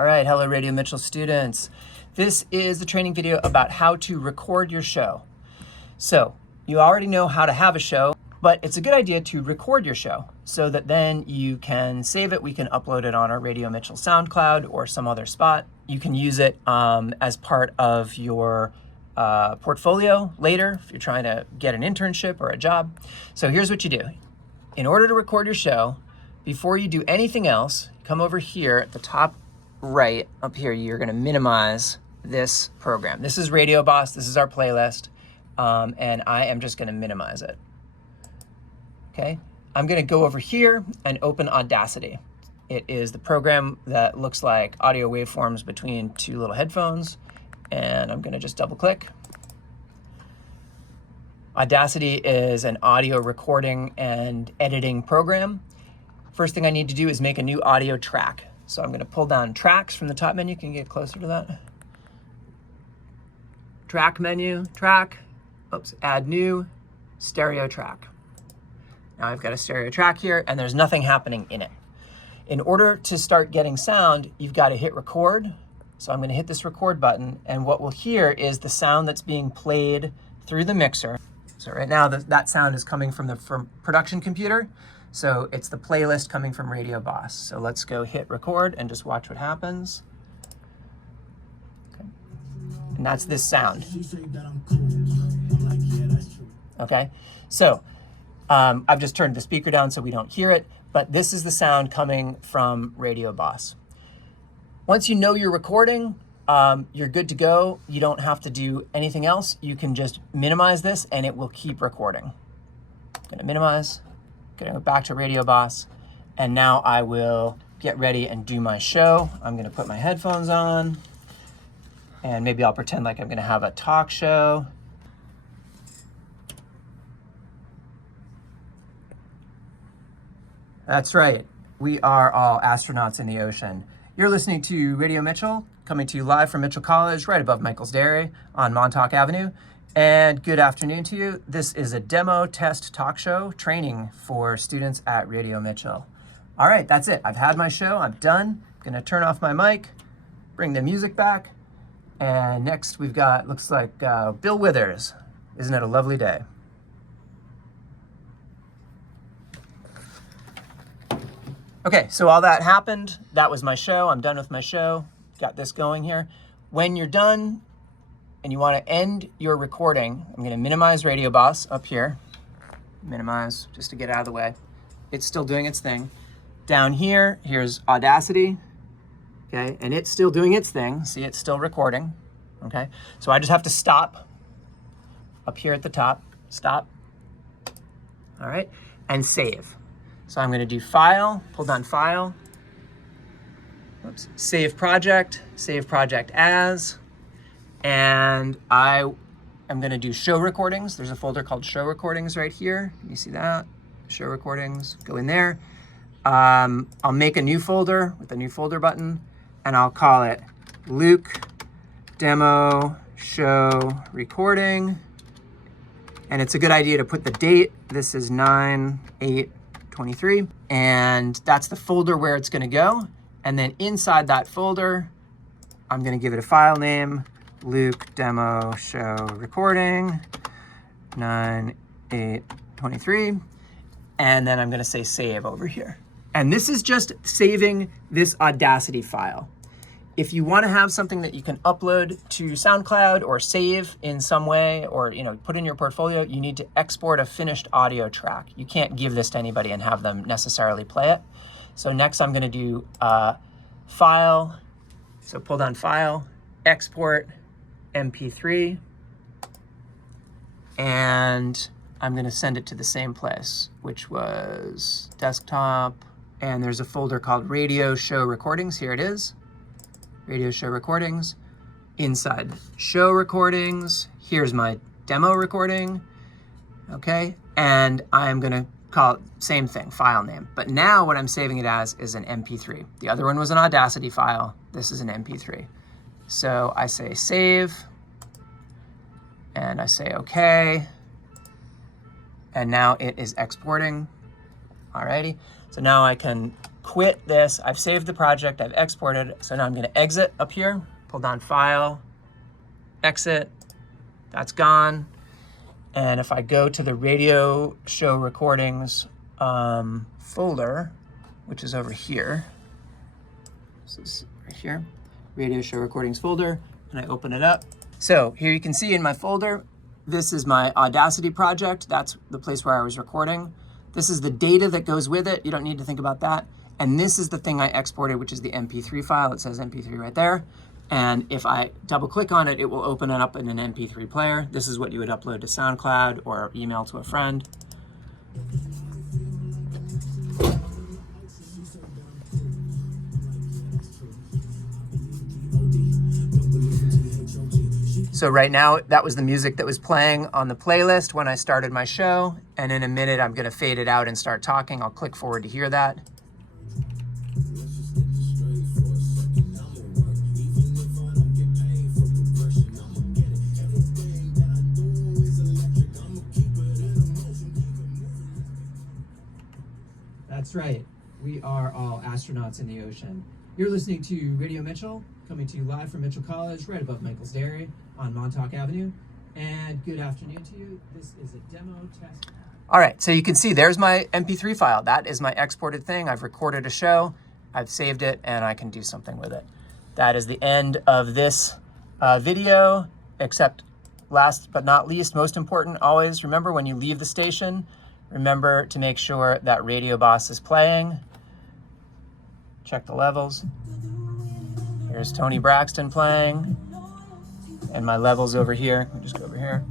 All right, hello Radio Mitchell students. This is the training video about how to record your show. So you already know how to have a show, but it's a good idea to record your show so that then you can save it. We can upload it on our Radio Mitchell SoundCloud or some other spot. You can use it as part of your portfolio later if you're trying to get an internship or a job. So here's what you do. In order to record your show, before you do anything else, come over here at the top right up here. You're going to minimize this program. This is Radio Boss. This is our playlist, and I am just going to minimize it. Okay, I'm going to go over here and open Audacity. It is the program that looks like audio waveforms between two little headphones, and I'm going to just double click. Audacity is an audio recording and editing program. First thing I need to do is make a new audio track. So I'm going to pull down tracks from the top menu. Can you get closer to that? Track menu, track, oops, add new, stereo track. Now I've got a stereo track here and there's nothing happening in it. In order to start getting sound, you've got to hit record. So I'm going to hit this record button, and what we'll hear is the sound that's being played through the mixer. So right now that sound is coming from the production computer. So it's the playlist coming from Radio Boss. So let's go hit record and just watch what happens. Okay. And that's this sound. Okay, so I've just turned the speaker down so we don't hear it, but this is the sound coming from Radio Boss. Once you know you're recording, you're good to go. You don't have to do anything else. You can just minimize this and it will keep recording. I'm gonna minimize. Gonna go back to Radio Boss, and now I will get ready and do my show. I'm gonna put my headphones on, and maybe I'll pretend like I'm gonna have a talk show. That's right, we are all astronauts in the ocean. You're listening to Radio Mitchell, coming to you live from Mitchell College, right above Michael's Dairy on Montauk Avenue. And good afternoon to you. This is a demo test talk show training for students at Radio Mitchell. All right, that's it. I've had my show. I'm done. Gonna turn off my mic, bring the music back. And next we've got, looks like Bill Withers. Isn't it a lovely day? Okay, so all that happened. That was my show. I'm done with my show. Got this going here. When you're done, and you want to end your recording, I'm going to minimize Radio Boss up here. Minimize, just to get out of the way. It's still doing its thing. Down here, here's Audacity, okay? And it's still doing its thing. See, it's still recording, okay? So I just have to stop up here at the top. Stop, all right? And save. So I'm going to do File, pull down File. Oops. Save Project as. And I am going to do show recordings. There's a folder called show recordings right here. Can you see that? Show recordings, go in there. I'll make a new folder with the new folder button, and I'll call it Luke Demo Show Recording. And it's a good idea to put the date. This is 9/8/23. And that's the folder where it's going to go. And then inside that folder, I'm going to give it a file name. Luke Demo Show Recording 9/8/23, and then I'm going to say save over here. And this is just saving this Audacity file. If you want to have something that you can upload to SoundCloud or save in some way, or put in your portfolio, you need to export a finished audio track. You can't give this to anybody and have them necessarily play it. So next I'm going to do File. So pull down File, Export MP3, and I'm going to send it to the same place, which was desktop, and there's a folder called Radio Show Recordings. Here it is, Radio Show Recordings. Inside Show Recordings, here's my demo recording, okay, and I'm going to call it same thing, file name. But now what I'm saving it as is an MP3. The other one was an Audacity file. This is an MP3. So I say save, and I say okay, and now it is exporting. Alrighty, so now I can quit this. I've saved the project, I've exported. So now I'm gonna exit up here, pull down File, Exit, that's gone. And if I go to the radio show recordings folder, which is over here, this is right here, radio show recordings folder, and I open it up. So here you can see in my folder, this is my Audacity project. That's the place where I was recording. This is the data that goes with it. You don't need to think about that. And this is the thing I exported, which is the MP3 file. It says MP3 right there. And if I double click on it, it will open it up in an MP3 player. This is what you would upload to SoundCloud or email to a friend. So right now, that was the music that was playing on the playlist when I started my show. And in a minute, I'm gonna fade it out and start talking. I'll click forward to hear that. That's right. We are all astronauts in the ocean. You're listening to Radio Mitchell, coming to you live from Mitchell College, right above Michael's Dairy on Montauk Avenue. And good afternoon to you. This is a demo test. All right, so you can see there's my MP3 file. That is my exported thing. I've recorded a show, I've saved it, and I can do something with it. That is the end of this video, except last but not least, most important, always remember when you leave the station, remember to make sure that Radio Boss is playing. Check the levels. Here's Tony Braxton playing. And my levels over here. I'll just go over here.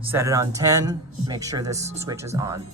Set it on 10. Make sure this switch is on.